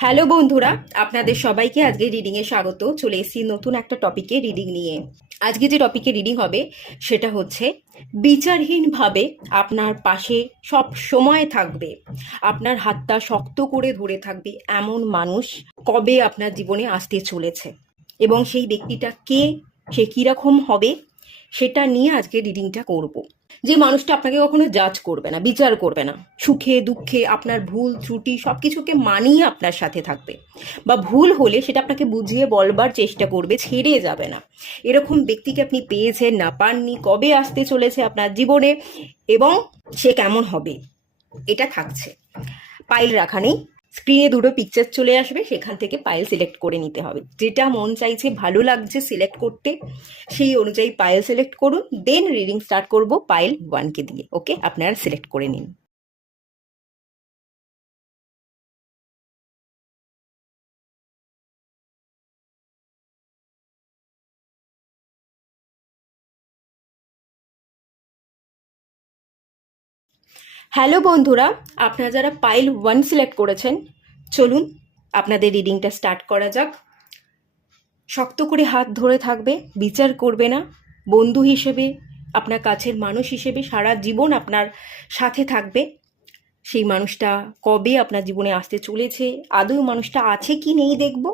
Hello বন্ধুরা, আপনাদের সবাইকে আজকে রিডিংয়ে স্বাগত। চলে এসেছি নতুন একটা টপিকে রিডিং নিয়ে। আজকে যে টপিকে রিডিং হবে সেটা হচ্ছে বিচারহীনভাবে আপনার পাশে সব সময় থাকবে, আপনার হাতটা শক্ত করে ধরে থাকবে এমন মানুষ কবে আপনার জীবনে আসতে চলেছে এবং সেই ব্যক্তিটা কে, সে কীরকম হবে সেটা নিয়ে আজকে রিডিংটা করব। যে মানুষটা আপনাকে কখনো জাজ করবে না, বিচার করবে না, সুখে দুঃখে আপনার ভুল ত্রুটি সব কিছুকে মানিয়ে আপনার সাথে থাকবে, বা ভুল হলে সেটা আপনাকে বুঝিয়ে বলবার চেষ্টা করবে, ছেড়ে যাবে না। এরকম ব্যক্তিকে আপনি পেয়েছেন না পাননি, কবে আসতে চলেছে আপনার জীবনে এবং সে কেমন হবে, এটা থাকছে। পাইল রাখা নেই, স্ক্রিনে দুটো পিকচার চলে আসবে, সেখান থেকে পাইল সিলেক্ট করে নিতে হবে। যেটা মন চাইছে, ভালো লাগছে সিলেক্ট করতে, সেই অনুযায়ী পাইল সিলেক্ট করুন। দেন রিডিং স্টার্ট করব পাইল 1কে দিয়ে। ওকে, আপনারা সিলেক্ট করে নিন। হ্যালো বন্ধুরা, আপনারা যারা পাইল 1 সিলেক্ট করেছেন, চলুন আপনাদের রিডিংটা স্টার্ট করা যাক। শক্ত করে হাত ধরে থাকবে, বিচার করবে না, বন্ধু হিসেবে, আপনার কাছের মানুষ হিসেবে সারা জীবন আপনার সাথে থাকবে। সেই মানুষটা কবে আপনার জীবনে আসতে চলেছে, আদৌ মানুষটা আছে কি নেই দেখব,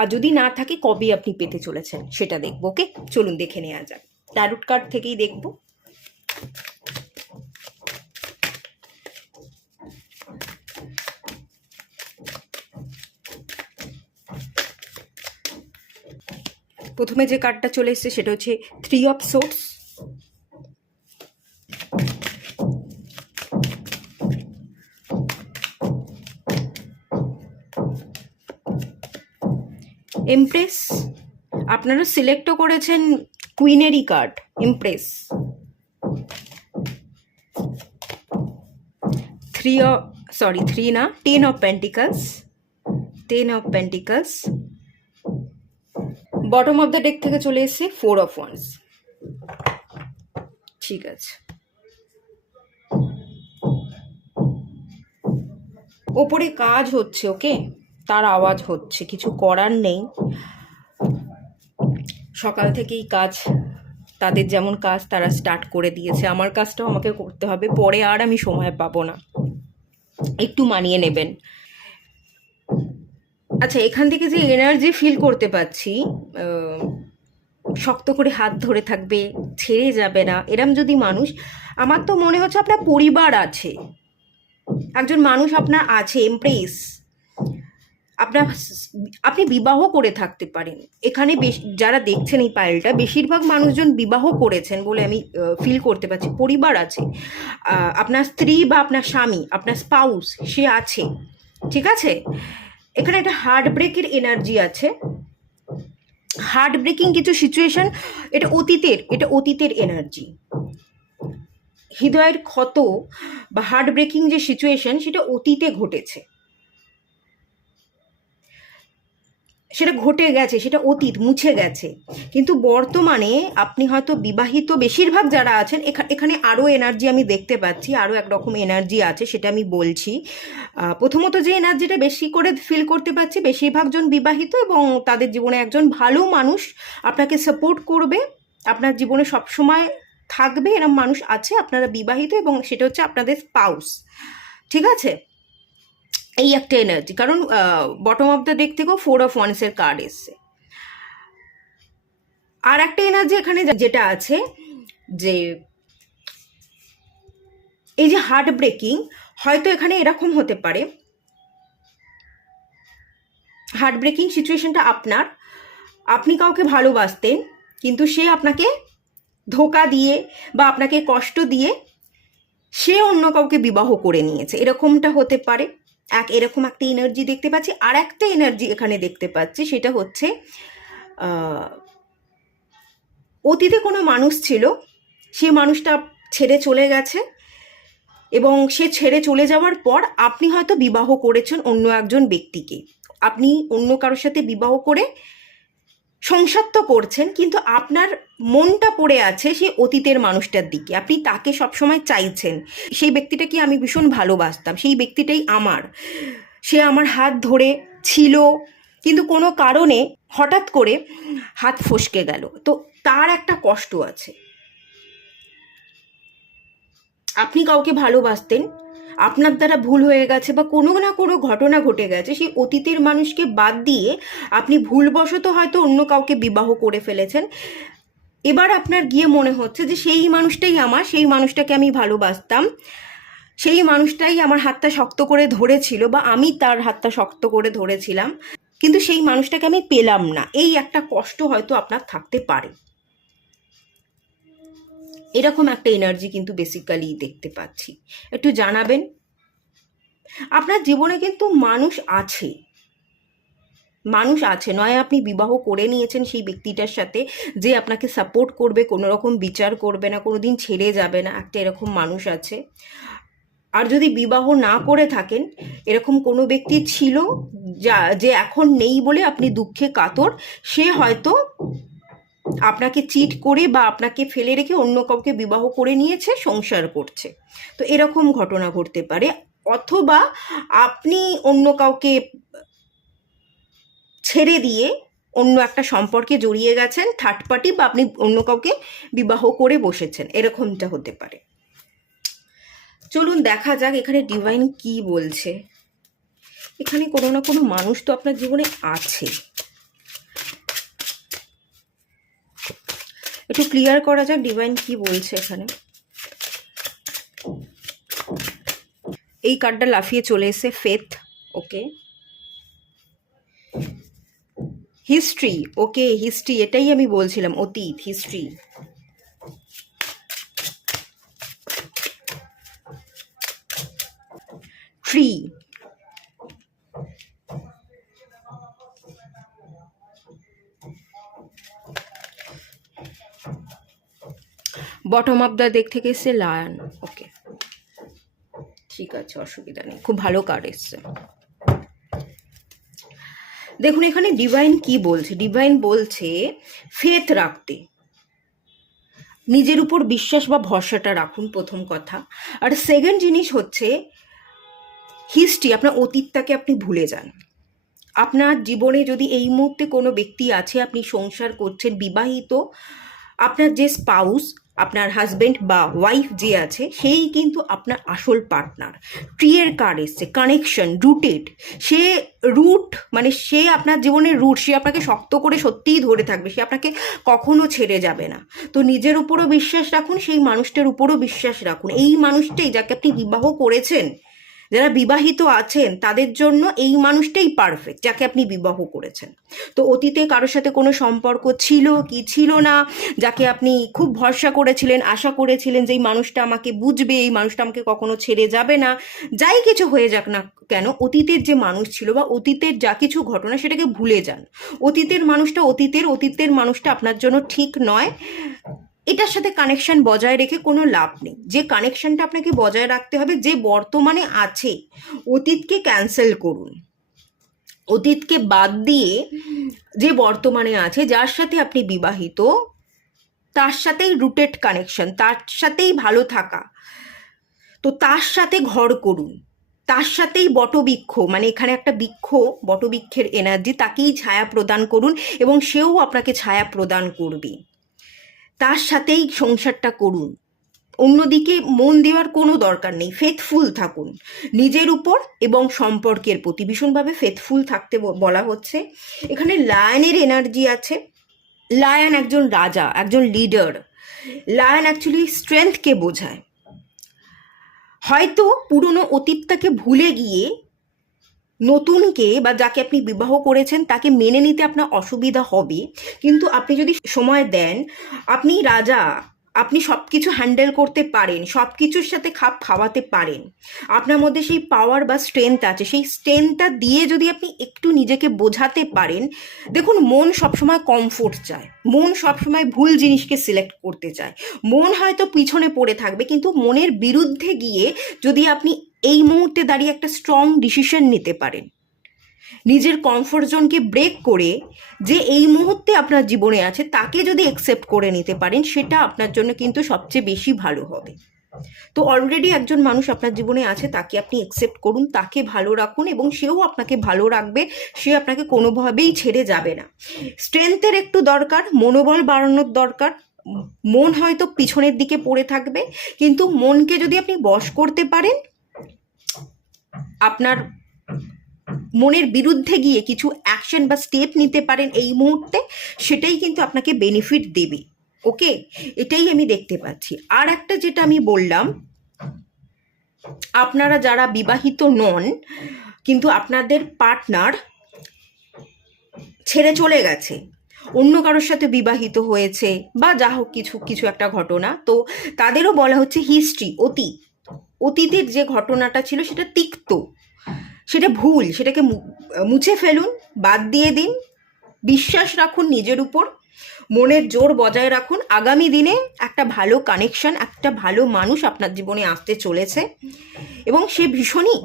আর যদি না থাকে কবে আপনি পেতে চলেছেন সেটা দেখব। ওকে, চলুন দেখে নেওয়া যাক। ট্যারোট কার্ড থেকেই দেখব। প্রথমে যে কার্ডটা চলে এসেছে সেটা হচ্ছে 3 অফ সোর্ডস, এমপ্রেস। আপনারা সিলেক্টও করেছেন কুইনেরই কার্ড, এমপ্রেস। 3 না, 10 of pentacles, 10 of pentacles. Bottom of the deck থেকে চলে এসেছে 4 অফ ওয়ান্স। ঠিক আছে, ওপরে কাজ হচ্ছে, ওকে, তার আওয়াজ হচ্ছে, কিছু করার নেই। সকাল থেকেই কাজ, তাদের যেমন কাজ তারা স্টার্ট করে দিয়েছে, আমার কাজটাও আমাকে করতে হবে, পরে আর আমি সময় পাবো না, একটু মানিয়ে নেবেন। আচ্ছা, এখান থেকে যে এনার্জি ফিল করতে পাচ্ছি, শক্ত করে হাত ধরে থাকবে, ছেড়ে যাবে না, এরম যদি মানুষ, আমার তো মনে হচ্ছে আপনার পরিবার আছে, একজন মানুষ আপনার আছে, এমপ্রেস। আপনার, আপনি বিবাহ করে থাকতে পারেন। এখানে যারা দেখছেন এই পাইলটা, বেশিরভাগ মানুষজন বিবাহ করেছেন বলে আমি ফিল করতে পারছি। পরিবার আছে, আপনার স্ত্রী বা আপনার স্বামী, আপনার স্পাউস, সে আছে। ঠিক আছে, এখানে একটা হার্ট ব্রেকের এনার্জি আছে, হার্ট ব্রেকিং কিছু সিচুয়েশন। এটা অতীতের এনার্জি। হৃদয়ের ক্ষত বা হার্ট ব্রেকিং যে সিচুয়েশন, সেটা অতীতে ঘটেছে, সেটা ঘটে গেছে, সেটা অতীত, মুছে গেছে। কিন্তু বর্তমানে আপনি হয়তো বিবাহিত, বেশিরভাগ যারা আছেন, এখানে আরও এনার্জি আমি দেখতে পাচ্ছি, আরও একরকম এনার্জি আছে, সেটা আমি বলছি। প্রথমত যে এনার্জিটা বেশি করে ফিল করতে পারছি, বেশিরভাগজন বিবাহিত এবং তাদের জীবনে একজন ভালো মানুষ আপনাকে সাপোর্ট করবে, আপনার জীবনে সবসময় থাকবে, এরম মানুষ আছে। আপনারা বিবাহিত এবং সেটা হচ্ছে আপনাদের স্পাউস। ঠিক আছে, এই একটা এনার্জি। কারণ বটম অফ দ্য ডেক থেকেও 4 অফ ওয়ান্সের কার্ড এসছে। আর একটা এনার্জি এখানে যেটা আছে, যে এই যে হার্ট ব্রেকিং, হয়তো এখানে এরকম হতে পারে, হার্ট ব্রেকিং সিচুয়েশনটা আপনার, আপনি কাউকে ভালোবাসতেন কিন্তু সে আপনাকে ধোকা দিয়ে বা আপনাকে কষ্ট দিয়ে সে অন্য কাউকে বিবাহ করে নিয়েছে, এরকমটা হতে পারে। এরকম একটা এনার্জি দেখতে পাচ্ছি। আর একটা এনার্জি এখানে দেখতে পাচ্ছি, সেটা হচ্ছে অতীতে কোনো মানুষ ছিল, সে মানুষটা ছেড়ে চলে গেছে এবং সে ছেড়ে চলে যাওয়ার পর আপনি হয়তো বিবাহ করেছেন অন্য একজন ব্যক্তিকে, আপনি অন্য কারোর সাথে বিবাহ করে সংসার তো করছেন, কিন্তু আপনার মনটা পড়ে আছে সেই অতীতের মানুষটার দিকে, আপনি তাকে সবসময় চাইছেন, সেই ব্যক্তিটাকে আমি ভীষণ ভালোবাসতাম, সেই ব্যক্তিটাই আমার, সে আমার হাত ধরে ছিল, কিন্তু কোনো কারণে হঠাৎ করে হাত ফসকে গেল, তো তার একটা কষ্ট আছে। আপনি কাউকে ভালোবাসতেন, আপনার দ্বারা ভুল হয়ে গেছে বা কোনো না কোনো ঘটনা ঘটে গেছে, সেই অতীতের মানুষকে বাদ দিয়ে আপনি ভুলবশত হয়তো অন্য কাউকে বিবাহ করে ফেলেছেন। এবার আপনার গিয়ে মনে হচ্ছে যে সেই মানুষটাই আমার, সেই মানুষটাকে আমি ভালোবাসতাম, সেই মানুষটাই আমার হাতটা শক্ত করে ধরেছিল বা আমি তার হাতটা শক্ত করে ধরেছিলাম, কিন্তু সেই মানুষটাকে আমি পেলাম না। এই একটা কষ্ট হয়তো আপনার থাকতে পারে। এরকম একটা এনার্জি কিন্তু বেসিক্যালি দেখতে পাচ্ছি। একটু জানাবেন। আপনার জীবনে কিন্তু মানুষ আছে, মানুষ আছে, নয় আপনি বিবাহ করে নিয়েছেন সেই ব্যক্তিটার সাথে যে আপনাকে সাপোর্ট করবে, কোনো রকম বিচার করবে না, কোনো দিন ছেড়ে যাবে না, একটা এরকম মানুষ আছে। আর যদি বিবাহ না করে থাকেন, এরকম কোনো ব্যক্তি ছিল যে এখন নেই বলে আপনি দুঃখে কাতর, সে হয়তো আপনাকে চিট করে বা আপনাকে ফেলে রেখে অন্য কাউকে বিবাহ করে নিয়েছে, সংসার করছে। তো এরকম ঘটনা ঘটতে পারে। অথবা আপনি অন্য কাউকে ছেড়ে দিয়ে অন্য একটা সম্পর্কে জড়িয়ে গেছেন, থার্ড পার্টি, বা আপনি অন্য কাউকে বিবাহ করে বসেছেন, এরকমটা হতে পারে। চলুন দেখা যাক এখানে ডিভাইন কি বলছে। এখানে কোনো না কোনো মানুষ তো আপনার জীবনে আছে, একটু ক্লিয়ার করা যাক ডিভাইন কি বলছে এখানে। এই কার্ডটা লাফিয়ে চলে এসে ফেথ, ওকে, হিস্ট্রি, ওকে, হিস্ট্রি, এটাই আমি বলছিলাম, অতীত, history, tree, bottom of the deck থেকে এসছে লায়ন, ওকে, ঠিক আছে, অসুবিধা নেই, খুব ভালো কার্ড এসছে। দেখুন এখানে ডিভাইন কি বলছে। ডিভাইন বলছে ফেথ রাখতে, নিজের উপর বিশ্বাস বা ভরসাটা রাখুন, প্রথম কথা। আর সেকেন্ড জিনিস হচ্ছে হিস্ট্রি, আপনার অতীতটাকে আপনি ভুলে যান। আপনার জীবনে যদি এই মুহূর্তে কোনো ব্যক্তি আছে, আপনি সংসার করছেন, বিবাহিত, আপনার যে স্পাউস, আপনার হাজবেন্ড বা ওয়াইফ যে আছে, সেই কিন্তু আপনার আসল পার্টনার। ট্রিয়ের কার্ড এসছে, কানেকশন, রুটেড, সে রুট, মানে সে আপনার জীবনের রুট, সে আপনাকে শক্ত করে সত্যিই ধরে থাকবে, সে আপনাকে কখনো ছেড়ে যাবে না। তো নিজের উপরও বিশ্বাস রাখুন, সেই মানুষটার উপরও বিশ্বাস রাখুন। এই মানুষটাই, যাকে আপনি বিবাহ করেছেন, যারা বিবাহিত আছেন তাদের জন্য এই মানুষটাই পারফেক্ট, যাকে আপনি বিবাহ করেছেন। তো অতীতে কারোর সাথে কোনো সম্পর্ক ছিল কি ছিল না, যাকে আপনি খুব ভরসা করেছিলেন, আশা করেছিলেন যে এই মানুষটা আমাকে বুঝবে, এই মানুষটা আমাকে কখনো ছেড়ে যাবে না, যাই কিছু হয়ে যাক না কেন, অতীতের যে মানুষ ছিল বা অতীতের যা কিছু ঘটনা সেটাকে ভুলে যান। অতীতের মানুষটা অতীতের মানুষটা আপনার জন্য ঠিক নয়। এটার সাথে কানেকশন বজায় রেখে কোনো লাভ নেই। যে কানেকশনটা আপনাকে বজায় রাখতে হবে, যে বর্তমানে আছে, অতীতকে ক্যান্সেল করুন। অতীতকে বাদ দিয়ে যে বর্তমানে আছে, যার সাথে আপনি বিবাহিত, তার সাথেই রুটেড কানেকশন, তার সাথেই ভালো থাকা, তো তার সাথে ঘর করুন, তার সাথেই বটবৃক্ষ, মানে এখানে একটা বৃক্ষ, বটবৃক্ষের এনার্জি, তাকেই ছায়া প্রদান করুন এবং সেও আপনাকে ছায়া প্রদান করবে। তার সাথেই সংসারটা করুন, অন্যদিকে মন দেওয়ার কোনো দরকার নেই। ফেথফুল থাকুন নিজের উপর এবং সম্পর্কের প্রতি, ভীষণভাবে ফেথফুল থাকতে বলা হচ্ছে। এখানে লায়নের এনার্জি আছে। লায়ন একজন রাজা, একজন লিডার। লায়ন অ্যাকচুয়ালি স্ট্রেংথকে বোঝায়। হয়তো পুরনো অতীতটাকে ভুলে গিয়ে নতুনকে বা যাকে আপনি বিবাহ করেছেন তাকে মেনে নিতে আপনার অসুবিধা হবে, কিন্তু আপনি যদি সময় দেন, আপনি রাজা, আপনি সব কিছু হ্যান্ডেল করতে পারেন, সব কিছুর সাথে খাপ খাওয়াতে পারেন। আপনার মধ্যে সেই পাওয়ার বা স্ট্রেংথ আছে, সেই স্ট্রেংথটা দিয়ে যদি আপনি একটু নিজেকে বোঝাতে পারেন। দেখুন, মন সবসময় কমফোর্ট চায়, মন সবসময় ভুল জিনিসকে সিলেক্ট করতে চায়। মন হয়তো পিছনে পড়ে থাকবে, কিন্তু মনের বিরুদ্ধে গিয়ে যদি আপনি এই মুহূর্তে দাঁড়িয়ে একটা স্ট্রং ডিসিশন নিতে পারেন, নিজের কমফোর্ট জোনকে ব্রেক করে যে এই মুহূর্তে আপনার জীবনে আছে তাকে যদি অ্যাকসেপ্ট করে নিতে পারেন, সেটা আপনার জন্য কিন্তু সবচেয়ে বেশি ভালো হবে। তো অলরেডি একজন মানুষ আপনার জীবনে আছে, তাকে আপনি অ্যাকসেপ্ট করুন, তাকে ভালো রাখুন এবং সেও আপনাকে ভালো রাখবে, সে আপনাকে কোনোভাবেই ছেড়ে যাবে না। স্ট্রেংথের একটু দরকার, মনোবল বাড়ানোর দরকার। মন হয়তো পিছনের দিকে পড়ে থাকবে, কিন্তু মনকে যদি আপনি বশ করতে পারেন, আপনার মনের বিরুদ্ধে গিয়ে কিছু অ্যাকশন বা স্টেপ নিতে পারেন এই মুহূর্তে, সেটাই কিন্তু আপনাকে বেনিফিট দেবে। ওকে, এটাই আমি দেখতে পাচ্ছি। আর একটা যেটা আমি বললাম, আপনারা যারা বিবাহিত নন কিন্তু আপনাদের পার্টনার ছেড়ে চলে গেছে, অন্য কারোর সাথে বিবাহিত হয়েছে বা যা হোক কিছু কিছু একটা ঘটনা, তো তাদেরও বলা হচ্ছে হিস্ট্রি, অতীতের যে ঘটনাটা ছিল সেটা তিক্ত, সেটা ভুল, সেটাকে মুছে ফেলুন, বাদ দিয়ে দিন, বিশ্বাস রাখুন নিজের উপর, মনের জোর বজায় রাখুন। আগামী দিনে একটা ভালো কানেকশন, একটা ভালো মানুষ আপনার জীবনে আসতে চলেছে এবং সে ভীষণই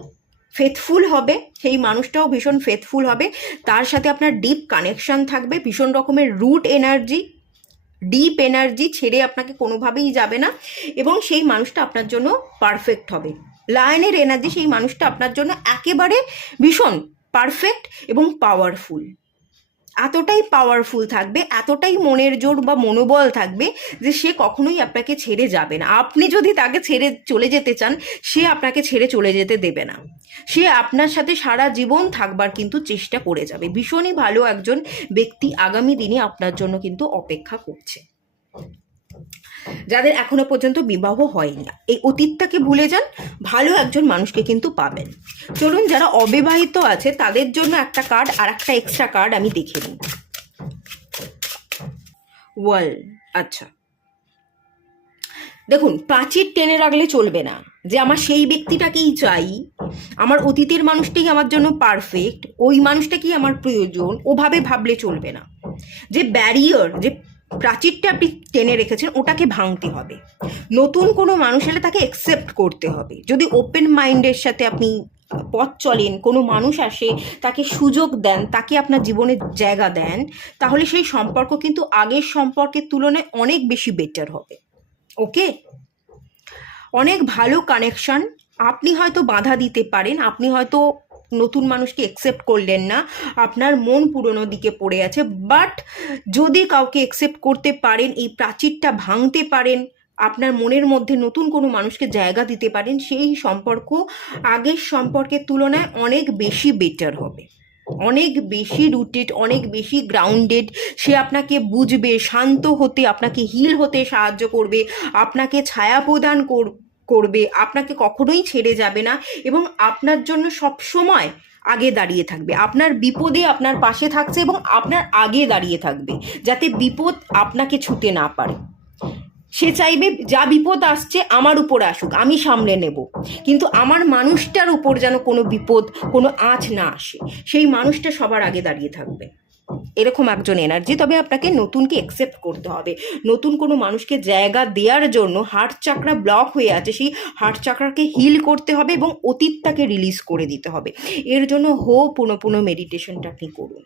ফেথফুল হবে, সেই মানুষটাও ভীষণ ফেথফুল হবে, তার সাথে আপনার ডিপ কানেকশন থাকবে, ভীষণ রকমের রুট এনার্জি, ডিপ এনার্জি ছেড়ে আপনাকে কোনোভাবেই যাবে না এবং সেই মানুষটা আপনার জন্য পারফেক্ট হবে। লায়নের এনার্জি, সেই মানুষটা আপনার জন্য একেবারে ভীষণ পারফেক্ট এবং পাওয়ারফুল, এতটাই পাওয়ারফুল থাকবে, এতটাই মনের জোর বা মনোবল থাকবে যে সে কখনোই আপনাকে ছেড়ে যাবে না। আপনি যদি তাকে ছেড়ে চলে যেতে চান, সে আপনাকে ছেড়ে চলে যেতে দেবে না, সে আপনার সাথে সারা জীবন থাকবার কিন্তু চেষ্টা করে যাবে। ভীষণই ভালো একজন ব্যক্তি আগামী দিনে আপনার জন্য কিন্তু অপেক্ষা করছে। যাদের এখনো পর্যন্ত বিবাহ হয়নি, এই অতীতটাকে ভুলে যান, ভালো একজন মানুষকে কিন্তু পাবেন। চলুন, যারা অবিবাহিত আছে তাদের জন্য একটা কার্ড আর একটা এক্সট্রা কার্ড আমি দেখে নিই। ওয়ার্ল্ড, আচ্ছা দেখুন, প্রাচীর টেনে রাখলে চলবে না যে আমার সেই ব্যক্তিটাকেই চাই, আমার অতীতের মানুষটাই আমার জন্য পারফেক্ট, ওই মানুষটাকেই আমার প্রয়োজন, ওভাবে ভাবলে চলবে না। যে ব্যারিয়ার, যে প্রাচীরটা আপনি টেনে রেখেছেন, ওটাকে ভাঙতে হবে। নতুন কোনো মানুষ এলে তাকে অ্যাকসেপ্ট করতে হবে। যদি ওপেন মাইন্ডের সাথে আপনি পথ চলেন, কোনো মানুষ আসে, তাকে সুযোগ দেন, তাকে আপনার জীবনে জায়গা দেন, তাহলে সেই সম্পর্ক কিন্তু আগের সম্পর্কের তুলনায় অনেক বেশি বেটার হবে। ওকে, অনেক ভালো কানেকশন। আপনি হয়তো বাধা দিতে পারেন, আপনি হয়তো নতুন মানুষকে অ্যাকসেপ্ট করলেন না, আপনার মন পুরনো দিকে পড়ে আছে, বাট যদি কাউকে অ্যাকসেপ্ট করতে পারেন, এই প্রাচীরটা ভাঙতে পারেন, আপনার মনের মধ্যে নতুন কোনো মানুষকে জায়গা দিতে পারেন, সেই সম্পর্ক আগের সম্পর্কের তুলনায় অনেক বেশি বেটার হবে, অনেক বেশি রুটেড, অনেক বেশি গ্রাউন্ডেড। সে আপনাকে বুঝবে, শান্ত হতে, আপনাকে হিল হতে সাহায্য করবে, আপনাকে ছায়া প্রদান করবে, আপনাকে কখনোই ছেড়ে যাবে না এবং আপনার জন্য সব সময় আগে দাঁড়িয়ে থাকবে। আপনার বিপদে আপনার পাশে থাকছে এবং আপনার আগে দাঁড়িয়ে থাকবে, যাতে বিপদ আপনাকে ছুতে না পারে। সে চাইবে যা বিপদ আসছে আমার উপর আসুক, আমি সামলে নেব, কিন্তু আমার মানুষটার উপর যেন কোনো বিপদ, কোনো আঁচ না আসে, সেই মানুষটা সবার আগে দাঁড়িয়ে থাকবে। এরকম একজন এনার্জি। তবে আপনাকে নতুনকে অ্যাকসেপ্ট করতে হবে, নতুন কোনো মানুষকে জায়গা দেওয়ার জন্য হার্ট চাকরা ব্লক হয়ে আছে, সেই হার্ট চাকরাকে হিল করতে হবে এবং অতীতটাকে রিলিজ করে দিতে হবে। এর জন্য পুনঃ মেডিটেশনটা আপনি করুন,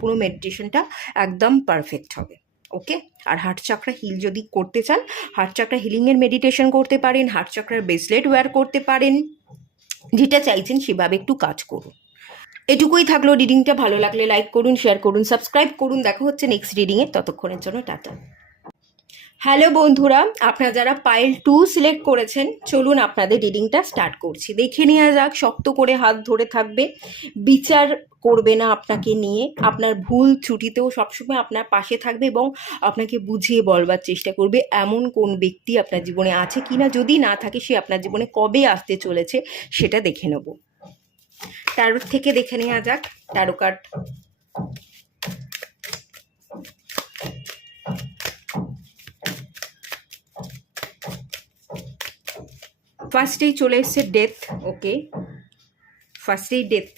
পুনঃ মেডিটেশনটা একদম পারফেক্ট হবে। ওকে, আর হার্ট চাকরা হিল যদি করতে চান, হার্ট চাকরা হিলিংয়ের মেডিটেশন করতে পারেন, হার্ট চাকরার ব্রেসলেট ওয়্যার করতে পারেন, যেটা চাইছেন সেভাবে একটু কাজ করুন। এটুকুই থাকলো রিডিংটা। ভালো লাগলে লাইক করুন, শেয়ার করুন, সাবস্ক্রাইব করুন। দেখা হচ্ছে নেক্সট রিডিংয়ে, ততক্ষণের জন্য টাটা। হ্যালো বন্ধুরা, আপনারা যারা পাইল 2 সিলেক্ট করেছেন, চলুন আপনাদের রিডিংটা স্টার্ট করছি। দেখে নেওয়া যাক। শক্ত করে হাত ধরে থাকবে, বিচার করবে না আপনাকে নিয়ে, আপনার ভুল ত্রুটিতেও সবসময় আপনার পাশে থাকবে এবং আপনাকে বুঝিয়ে বলবার চেষ্টা করবে। এমন কোন ব্যক্তি আপনার জীবনে আছে কিনা, যদি না থাকে সে আপনার জীবনে কবে আসতে চলেছে সেটা দেখে নেব। ট্যারোট থেকে দেখে নেওয়া যাক। ট্যারো কার্ড, ফার্স্টেই চলে এসছে ডেথ। ওকে, ফার্স্টেই ডেথ,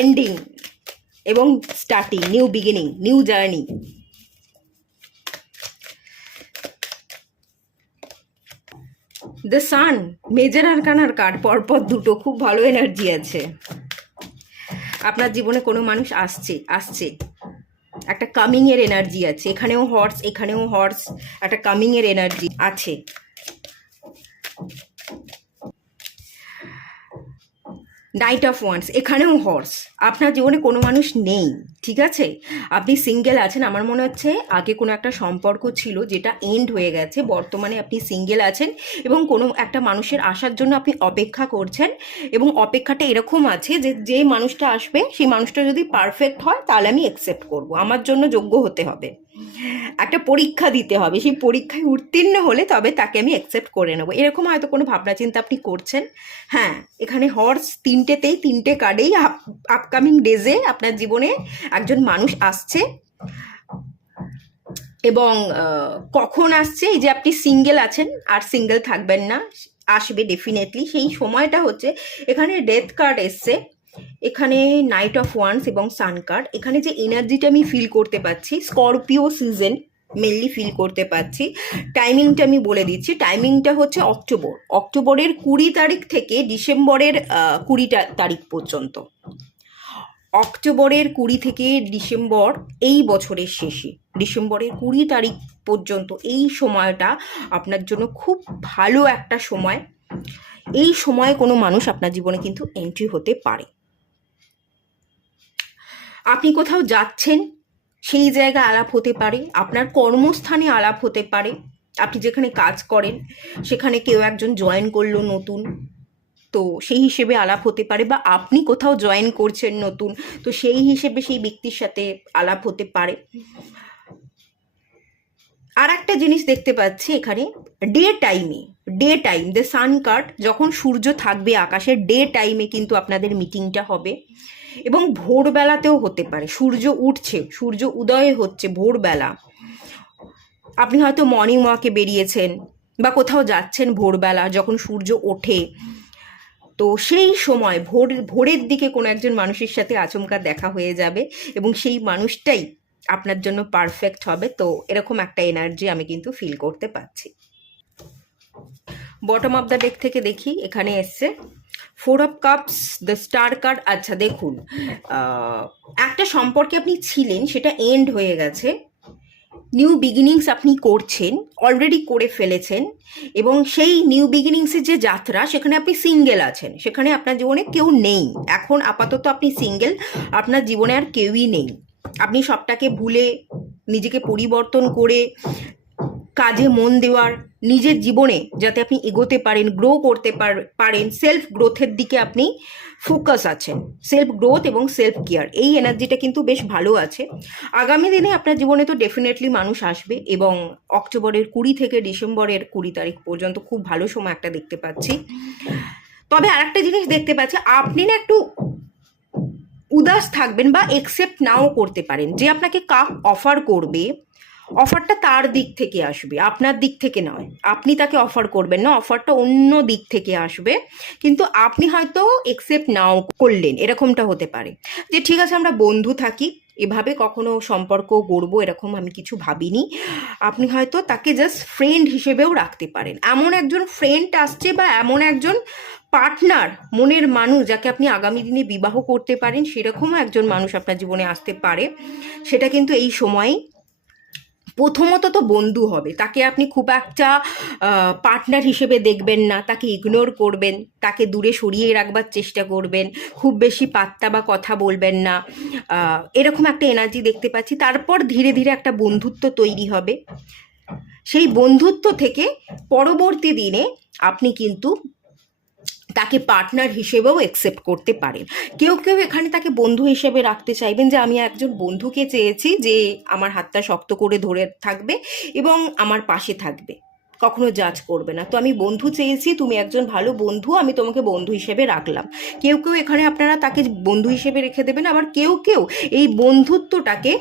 এন্ডিং এবং starting, new beginning, new journey. The sun, major আরকানার কার্ড, পরপর দুটো, খুব ভালো এনার্জি আছে। আপনার জীবনে কোনো মানুষ আসছে, একটা কামিং এর এনার্জি আছে, এখানেও হর্স, এখানেও হর্স, একটা কামিং এর এনার্জি আছে। নাইট অফ ওয়ান্স, এখানেও হর্স। আপনার জীবনে কোনো মানুষ নেই, ঠিক আছে, আপনি সিঙ্গেল আছেন। আমার মনে হচ্ছে আগে কোনো একটা সম্পর্ক ছিল যেটা এন্ড হয়ে গেছে, বর্তমানে আপনি সিঙ্গেল আছেন এবং কোনো একটা মানুষের আসার জন্য আপনি অপেক্ষা করছেন। এবং অপেক্ষাটা এরকম আছে যে যে মানুষটা আসবে সেই মানুষটা যদি পারফেক্ট হয় তাহলে আমি অ্যাকসেপ্ট করব, আমার জন্য যোগ্য হতে হবে, একটা পরীক্ষা দিতে হবে, সেই পরীক্ষায় উত্তীর্ণ হলে তবে তাকে আমি অ্যাকসেপ্ট করে নেবো, এরকম হয়তো কোনো ভাবনা চিন্তা আপনি করছেন। হ্যাঁ, এখানে হর্স তিনটেতেই, তিনটে কার্ডেই আপকামিং ডেজে আপনার জীবনে একজন মানুষ আসছে। এবং কখন আসছে, এই যে আপনি সিঙ্গেল আছেন আর সিঙ্গেল থাকবেন না, আসবে ডেফিনেটলি। সেই সময়টা হচ্ছে, এখানে ডেথ কার্ড এসছে, এখানে নাইট অফ ওয়ান্স এবং সান কার্ড। এখানে যে এনার্জিটা আমি ফিল করতে পাচ্ছি, স্করপিও সিজন মেনলি ফিল করতে পাচ্ছি। টাইমিংটা আমি বলে দিচ্ছি, টাইমিংটা হচ্ছে অক্টোবরের 20 তারিখ থেকে ডিসেম্বরের 20 তারিখ পর্যন্ত। অক্টোবরের 20 থেকে ডিসেম্বর, এই বছরের শেষে ডিসেম্বরের 20 তারিখ পর্যন্ত এই সময়টা আপনার জন্য খুব ভালো একটা সময়। এই সময়ে কোনো মানুষ আপনার জীবনে কিন্তু এন্ট্রি হতে পারে। আপনি কোথাও যাচ্ছেন, সেই জায়গায় আলাপ হতে পারে, আপনার কর্মস্থানে আলাপ হতে পারে, আপনি যেখানে কাজ করেন সেখানে কেউ একজন জয়েন করলো নতুন, তো সেই হিসেবে আলাপ হতে পারে, বা আপনি কোথাও জয়েন করছেন নতুন, তো সেই হিসেবে সেই ব্যক্তির সাথে আলাপ হতে পারে। আর একটা জিনিস দেখতে পাচ্ছি এখানে, day time, the sun card, যখন সূর্য থাকবে আকাশে ডে টাইমে কিন্তু আপনাদের মিটিংটা হবে। এবং ভোরবেলাতেও হতে পারে, সূর্য উঠছে, সূর্য উদয় হচ্ছে ভোরবেলা, আপনি হয়তো মর্নিং ওয়াকে বেরিয়েছেন বা কোথাও যাচ্ছেন ভোরবেলা যখন সূর্য ওঠে, তো সেই সময় ভোরের দিকে কোনো একজন মানুষের সাথে আচমকা দেখা হয়ে যাবে এবং সেই মানুষটাই আপনার জন্য পারফেক্ট হবে। তো এরকম একটা এনার্জি আমি কিন্তু ফিল করতে পারছি। বটম অফ দ্য ডেক থেকে দেখি, এখানে এসছে 4 of cups, the star card. আচ্ছা দেখুন, একটা সম্পর্কে আপনি ছিলেন, সেটা এন্ড হয়ে গেছে, নিউ বিগিনিংস আপনি করছেন, অলরেডি করে ফেলেছেন, এবং সেই নিউ বিগিনিংসের যে যাত্রা, সেখানে আপনি সিঙ্গেল আছেন, সেখানে আপনার জীবনে কেউ নেই এখন আপাতত, আপনি সিঙ্গেল, আপনার জীবনে আর কেউই নেই। আপনি সবটাকে ভুলে নিজেকে পরিবর্তন করে কাজে মন দেওয়ার, নিজের জীবনে যাতে আপনি এগোতে পারেন, গ্রো করতে পারেন, সেলফ গ্রোথের দিকে আপনি ফোকাস আছেন, সেলফ গ্রোথ এবং সেলফ কেয়ার, এই এনার্জিটা কিন্তু বেশ ভালো আছে। আগামী দিনে আপনার জীবনে তো ডেফিনেটলি মানুষ আসবে, এবং অক্টোবরের 20 থেকে ডিসেম্বরের 20 তারিখ পর্যন্ত খুব ভালো সময় একটা দেখতে পাচ্ছি। তবে আরেকটা জিনিস দেখতে পাচ্ছি, আপনি না একটু উদাস থাকবেন বা একসেপ্ট নাও করতে পারেন, যে আপনাকে কাপ অফার করবে, অফারটা তার দিক থেকে আসবে, আপনার দিক থেকে নয়, আপনি তাকে অফার করবেন না, অফারটা অন্য দিক থেকে আসবে, কিন্তু আপনি হয়তো একসেপ্ট নাও করলেন, এরকমটা হতে পারে যে ঠিক আছে আমরা বন্ধু থাকি, এভাবে কখনো সম্পর্ক গড়বো এরকম আমি কিছু ভাবিনি। আপনি হয়তো তাকে জাস্ট ফ্রেন্ড হিসেবেও রাখতে পারেন, এমন একজন ফ্রেন্ড আসছে বা এমন একজন পার্টনার, মনের মানুষ যাকে আপনি আগামী দিনে বিবাহ করতে পারেন, সেরকমও একজন মানুষ আপনার জীবনে আসতে পারে। সেটা কিন্তু এই সময়েই, প্রথমত তো বন্ধু হবে, তাকে আপনি খুব একটা পার্টনার হিসেবে দেখবেন না, তাকে ইগনোর করবেন, তাকে দূরে সরিয়ে রাখবার চেষ্টা করবেন, খুব বেশি পাত্তা বা কথা বলবেন না, এরকম একটা এনার্জি দেখতে পাচ্ছি। তারপর ধীরে ধীরে একটা বন্ধুত্ব তৈরি হবে, সেই বন্ধুত্ব থেকে পরবর্তী দিনে আপনি কিন্তু তাকে পার্টনার হিসেবেও অ্যাকসেপ্ট করতে পারেন। কেউ কেউ এখানে তাকে বন্ধু হিসেবে রাখতে চাইবেন, যে আমি একজন বন্ধুকে চেয়েছি যে আমার হাতটা শক্ত করে ধরে থাকবে এবং আমার পাশে থাকবে, কখনো জাজ করবে না, তো আমি বন্ধু চেয়েছি, তুমি একজন ভালো বন্ধু, আমি তোমাকে বন্ধু হিসেবে রাখলাম। কেউ কেউ এখানে আপনারা তাকে বন্ধু হিসেবে রেখে দেবেন, আবার কেউ কেউ এই বন্ধুত্বটাকে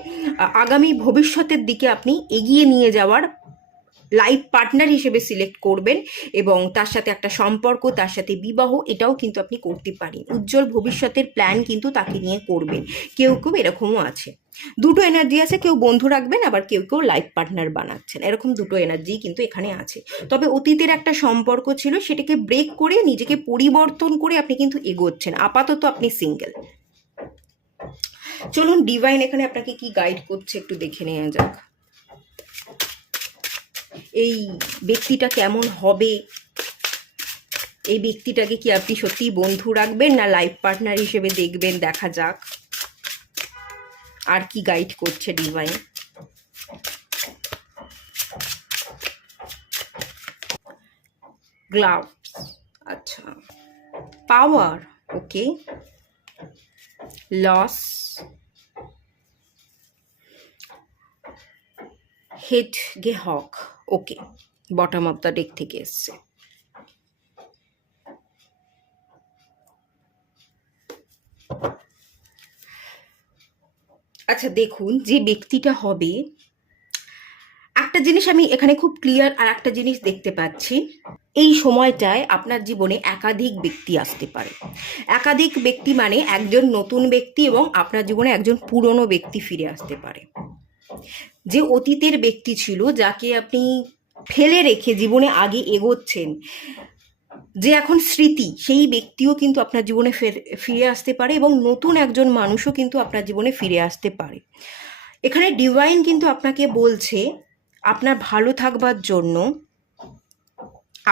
আগামী ভবিষ্যতের দিকে আপনি এগিয়ে নিয়ে যাওয়ার লাইফ পার্টনার হিসেবে সিলেক্ট করবেন, এবং তার সাথে একটা সম্পর্ক, তার সাথে বিবাহ, এটাও কিন্তু আপনি করতে পারেন, উজ্জ্বল ভবিষ্যতের প্ল্যান কিন্তু তাকে নিয়ে করবেন। কেউ কেউ এরকমও আছে, দুটো এনার্জি আছে, কেউ বন্ধু রাখবেন, আবার কেউ কেউ লাইফ পার্টনার বানাচ্ছেন, এরকম দুটো এনার্জি কিন্তু এখানে আছে। তবে অতীতের একটা সম্পর্ক ছিল, সেটাকে ব্রেক করে নিজেকে পরিবর্তন করে আপনি কিন্তু এগোচ্ছেন, আপাতত আপনি সিঙ্গেল। চলুন ডিভাইন এখানে আপনাকে কি গাইড করছে একটু দেখে নেওয়া যাক। এই ব্যক্তিটা কেমন হবে, এই ব্যক্তিটাকে কি আপনি সত্যিই বন্ধু রাখবেন না লাইফ পার্টনার হিসেবে দেখবেন, দেখা যাক আর কি গাইড করছে ডিভাইন। গ্লাভস, আচ্ছা, পাওয়ার, ওকে, লস, হেড গে হক, okay, bottom of the deck থেকে এসছে। আচ্ছা দেখুন, যে ব্যক্তিটা হবে, একটা জিনিস আমি এখানে খুব ক্লিয়ার আর একটা জিনিস দেখতে পাচ্ছি, এই সময়টায় আপনার জীবনে একাধিক ব্যক্তি আসতে পারে। একাধিক ব্যক্তি মানে একজন নতুন ব্যক্তি এবং আপনার জীবনে একজন পুরনো ব্যক্তি ফিরে আসতে পারে। যে অতীতের ব্যক্তি ছিল, যাকে আপনি ফেলে রেখে জীবনে আগে এগোচ্ছেন, যে এখন স্মৃতি, সেই ব্যক্তিও কিন্তু আপনার জীবনে ফিরে আসতে পারে এবং নতুন একজন মানুষও কিন্তু আপনার জীবনে ফিরে আসতে পারে। এখানে ডিভাইন কিন্তু আপনাকে বলছে আপনার ভালো থাকবার জন্য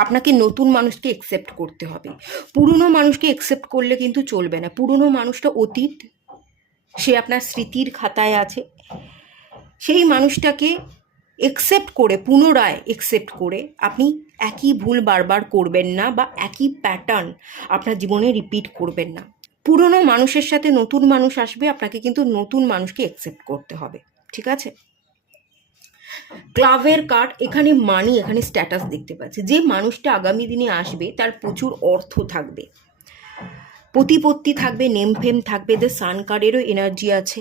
আপনাকে নতুন মানুষকে একসেপ্ট করতে হবে। পুরনো মানুষকে একসেপ্ট করলে কিন্তু চলবে না। পুরনো মানুষটা অতীত, সে আপনার স্মৃতির খাতায় আছে। সেই মানুষটাকে একসেপ্ট করে, পুনরায় একসেপ্ট করে আপনি একই ভুল বারবার করবেন না বা একই প্যাটার্ন আপনার জীবনে রিপিট করবেন না। পুরনো মানুষের সাথে নতুন মানুষ আসবে, আপনাকে কিন্তু নতুন মানুষকে একসেপ্ট করতে হবে, ঠিক আছে? ক্লাবের কার্ড, এখানে মানি, এখানে স্ট্যাটাস দেখতে পাচ্ছি। যে মানুষটা আগামী দিনে আসবে তার প্রচুর অর্থ থাকবে, প্রতিপত্তি থাকবে, নেম ফেম থাকবে, দ্য সান কার্ডেরও এনার্জি আছে,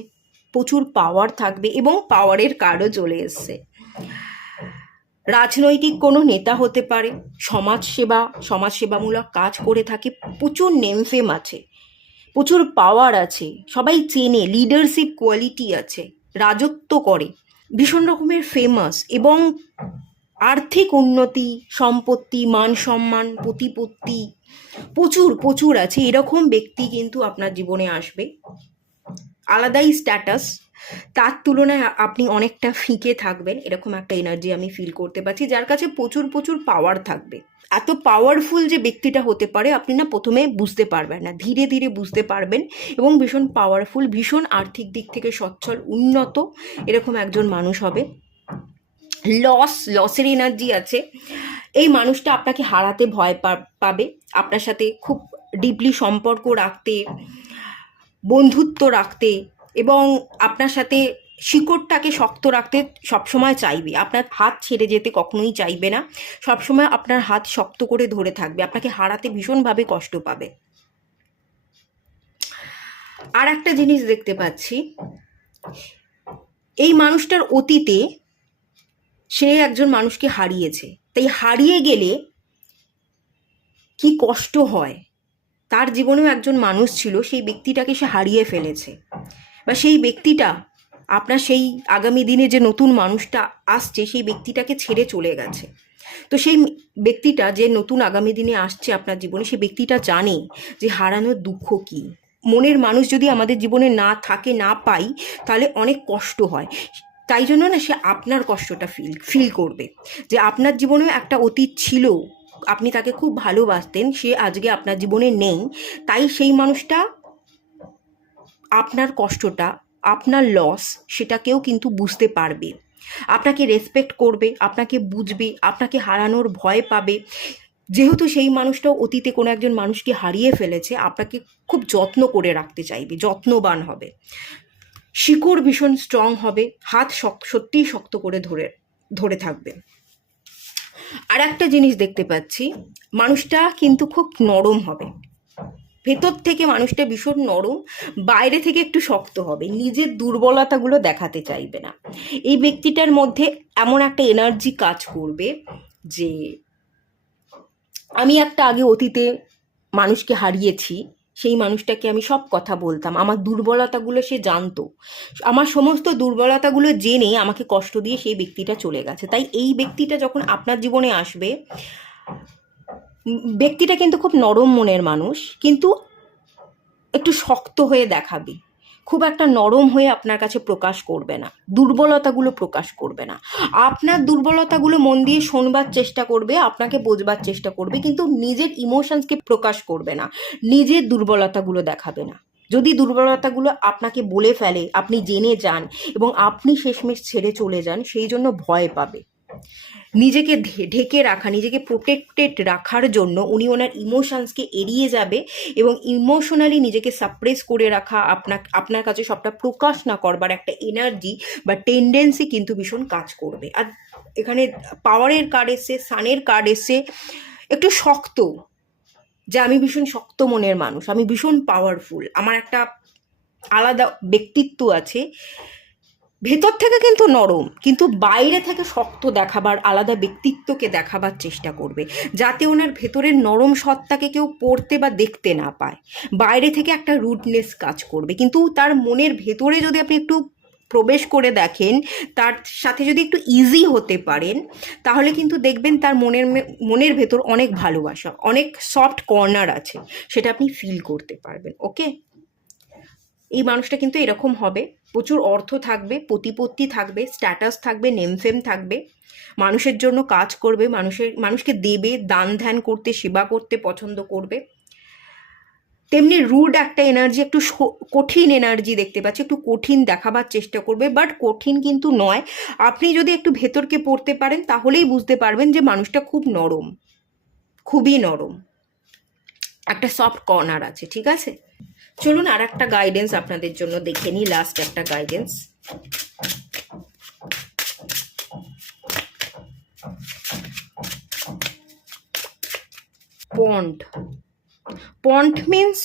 প্রচুর পাওয়ার থাকবে এবং পাওয়ারের কার্ডও চলে এসছে। রাজনৈতিক কোনো নেতা হতে পারে, সমাজসেবামূলক কাজ করে থাকে, প্রচুর নেম ফেম আছে, প্রচুর পাওয়ার আছে, সবাই চেনে, লিডারশিপ কোয়ালিটি আছে, রাজত্ব করে, ভীষণ রকমের ফেমাস এবং আর্থিক উন্নতি, সম্পত্তি, মান সম্মান, প্রতিপত্তি প্রচুর আছে। এরকম ব্যক্তি কিন্তু আপনার জীবনে আসবে। আলাদাই স্ট্যাটাস, তার তুলনায় আপনি অনেকটা ফিকে থাকবেন, এরকম একটা এনার্জি আমি ফিল করতে পারছি। যার কাছে প্রচুর পাওয়ার থাকবে। এত পাওয়ারফুল যে ব্যক্তিটা হতে পারে আপনি না প্রথমে বুঝতে পারবেন না, ধীরে ধীরে বুঝতে পারবেন। এবং ভীষণ পাওয়ারফুল, ভীষণ আর্থিক দিক থেকে সচ্ছল, উন্নত, এরকম একজন মানুষ হবে। লসের এনার্জি আছে। এই মানুষটা আপনাকে হারাতে ভয় পাবে, আপনার সাথে খুব ডিপলি সম্পর্ক রাখতে, বন্ধুত্ব রাখতে এবং আপনার সাথে শিকড়টাকে শক্ত রাখতে সবসময় চাইবে। আপনার হাত ছেড়ে যেতে কখনোই চাইবে না, সবসময় আপনার হাত শক্ত করে ধরে থাকবে, আপনাকে হারাতে ভীষণভাবে কষ্ট পাবে। আর একটা জিনিস দেখতে পাচ্ছি, এই মানুষটার অতীতে সে একজন মানুষকে হারিয়েছে, তাই হারিয়ে গেলে কি কষ্ট হয়, তার জীবনেও একজন মানুষ ছিল, সেই ব্যক্তিটাকে সে হারিয়ে ফেলেছে, বা সেই ব্যক্তিটা আপনার সেই আগামী দিনে যে নতুন মানুষটা আসছে সেই ব্যক্তিটাকে ছেড়ে চলে গেছে। তো সেই ব্যক্তিটা যে নতুন আগামী দিনে আসছে আপনার জীবনে, সেই ব্যক্তিটা জানে যে হারানোর দুঃখ কী। মনের মানুষ যদি আমাদের জীবনে না থাকে, না পাই, তাহলে অনেক কষ্ট হয়। তাই জন্য না সে আপনার কষ্টটা ফিল করবে, যে আপনার জীবনেও একটা অতীত ছিল, আপনি তাকে খুব ভালোবাসতেন, সে আজকে আপনার জীবনে নেই। তাই সেই মানুষটা আপনার কষ্টটা, আপনার লস, সেটাকেও কিন্তু বুঝতে পারবে, আপনাকে রেসপেক্ট করবে, আপনাকে বুঝবে, আপনাকে হারানোর ভয় পাবে। যেহেতু সেই মানুষটাও অতীতে কোনো একজন মানুষকে হারিয়ে ফেলেছে, আপনাকে খুব যত্ন করে রাখতে চাইবে, যত্নবান হবে, শিকড় ভীষণ স্ট্রং হবে, হাত সত্যিই শক্ত করে ধরে থাকবে। আর একটা জিনিস দেখতে পাচ্ছি, মানুষটা কিন্তু খুব নরম হবে, ভেতর থেকে মানুষটা ভীষণ নরম, বাইরে থেকে একটু শক্ত হবে, নিজের দুর্বলতাগুলো দেখাতে চাইবে না। এই ব্যক্তিটার মধ্যে এমন একটা এনার্জি কাজ করবে যে আমি একটা আগে অতীতে মানুষকে হারিয়েছি, সেই মানুষটাকে আমি সব কথা বলতাম, আমার দুর্বলতাগুলো সে জানতো, আমার সমস্ত দুর্বলতাগুলো জেনে আমাকে কষ্ট দিয়ে সেই ব্যক্তিটা চলে গেছে। তাই এই ব্যক্তিটা যখন আপনার জীবনে আসবে, ব্যক্তিটা কিন্তু খুব নরম মনের মানুষ, কিন্তু একটু শক্ত হয়ে দেখাবে, খুব একটা নরম হয়ে আপনার কাছে প্রকাশ করবে না, দুর্বলতাগুলো প্রকাশ করবে না। আপনার দুর্বলতাগুলো মন দিয়ে শোনবার চেষ্টা করবে, আপনাকে বোঝবার চেষ্টা করবে, কিন্তু নিজের ইমোশনসকে প্রকাশ করবে না, নিজের দুর্বলতাগুলো দেখাবে না। যদি দুর্বলতাগুলো আপনাকে বলে ফেলে, আপনি জেনে যান এবং আপনি শেষমেশ ছেড়ে চলে যান, সেই জন্য ভয় পাবে। নিজেকে ঢেকে রাখা, নিজেকে প্রোটেক্টেড রাখার জন্য উনি ওনার ইমোশনসকে এড়িয়ে যাবে এবং ইমোশনালি নিজেকে সাপ্রেস করে রাখা, আপনার কাছে সবটা প্রকাশ না করবার একটা এনার্জি বা টেন্ডেন্সি কিন্তু ভীষণ কাজ করবে। আর এখানে পাওয়ারের কার্ড এসছে, সানের কার্ড এসছে, একটু শক্ত, যে আমি ভীষণ শক্ত মনের মানুষ, আমি ভীষণ পাওয়ারফুল, আমার একটা আলাদা ব্যক্তিত্ব আছে, ভেতর থেকে কিন্তু নরম, কিন্তু বাইরে থেকে শক্ত দেখাবার, আলাদা ব্যক্তিত্বকে দেখাবার চেষ্টা করবে, যাতে ওনার ভেতরের নরম সত্তাকে কেউ পড়তে বা দেখতে না পায়। বাইরে থেকে একটা রুডনেস কাজ করবে, কিন্তু তার মনের ভেতরে যদি আপনি একটু প্রবেশ করে দেখেন, তার সাথে যদি একটু ইজি হতে পারেন, তাহলে কিন্তু দেখবেন তার মনের ভেতর অনেক ভালোবাসা, অনেক সফট কর্নার আছে, সেটা আপনি ফিল করতে পারবেন। ওকে, এই মানুষটা কিন্তু এরকম হবে, প্রচুর অর্থ থাকবে, প্রতিপত্তি থাকবে, স্ট্যাটাস থাকবে, নেমফেম থাকবে, মানুষের জন্য কাজ করবে, মানুষকে দেবে, দান ধ্যান করতে, সেবা করতে পছন্দ করবে। তেমনি রুড একটা এনার্জি, একটু কঠিন এনার্জি দেখতে পাচ্ছি, একটু কঠিন দেখাবার চেষ্টা করবে, বাট কঠিন কিন্তু নয়। আপনি যদি একটু ভেতরকে পড়তে পারেন, তাহলেই বুঝতে পারবেন যে মানুষটা খুব নরম, খুবই নরম, একটা সফট কর্নার আছে। ঠিক আছে, চলুন আর একটা গাইডেন্স আপনাদের জন্য দেখে নিই, লাস্ট একটা গাইডেন্স। পন্ড মিনস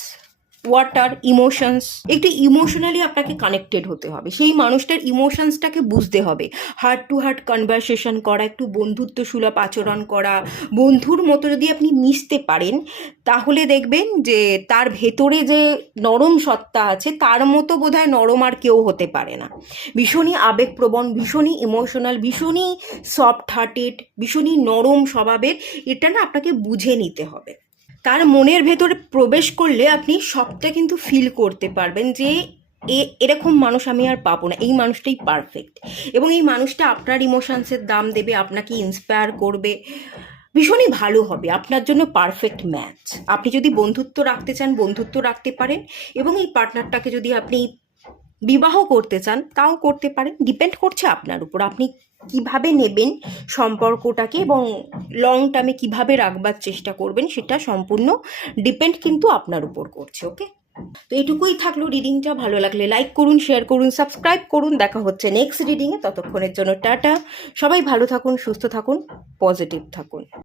ওয়াটার, ইমোশনস। একটু ইমোশনালি আপনাকে কানেক্টেড হতে হবে, সেই মানুষটার ইমোশনসটাকে বুঝতে হবে, হার্ট টু হার্ট কনভারসেশন করা, একটু বন্ধুত্ব সুলভ আচরণ করা, বন্ধুর মতো যদি আপনি মিশতে পারেন, তাহলে দেখবেন যে তার ভেতরে যে নরম সত্তা আছে, তার মতো বোধহয় নরম আর কেউ হতে পারে না। ভীষণই আবেগপ্রবণ, ভীষণই ইমোশনাল, ভীষণই সফট হার্টেড, ভীষণই নরম স্বভাবের। এটা না আপনাকে বুঝে নিতে হবে। তার মনের ভেতরে প্রবেশ করলে আপনি সবটা কিন্তু ফিল করতে পারবেন যে এরকম মানুষ আমি আর পাবো না, এই মানুষটাই পারফেক্ট। এবং এই মানুষটা আপনার ইমোশনসের দাম দেবে, আপনাকে ইন্সপায়ার করবে, ভীষণই ভালো হবে, আপনার জন্য পারফেক্ট ম্যাচ। আপনি যদি বন্ধুত্ব রাখতে চান, বন্ধুত্ব রাখতে পারেন, এবং এই পার্টনারটাকে যদি আপনি বিবাহ করতে চান, তাও করতে পারেন। ডিপেন্ড করছে আপনার উপর, আপনি কিভাবে নেবেন সম্পর্কটাকে এবং লং টার্মে কিভাবে রাখবার চেষ্টা করবেন, সেটা সম্পূর্ণ ডিপেন্ড কিন্তু আপনার উপর করছে। ওকে, তো এইটুকুই থাকলো রিডিংটা। ভালো লাগলে লাইক করুন, শেয়ার করুন, সাবস্ক্রাইব করুন। দেখা হচ্ছে নেক্সট রিডিংয়ে, ততক্ষণের জন্য টাটা। সবাই ভালো থাকুন, সুস্থ থাকুন, পজিটিভ থাকুন।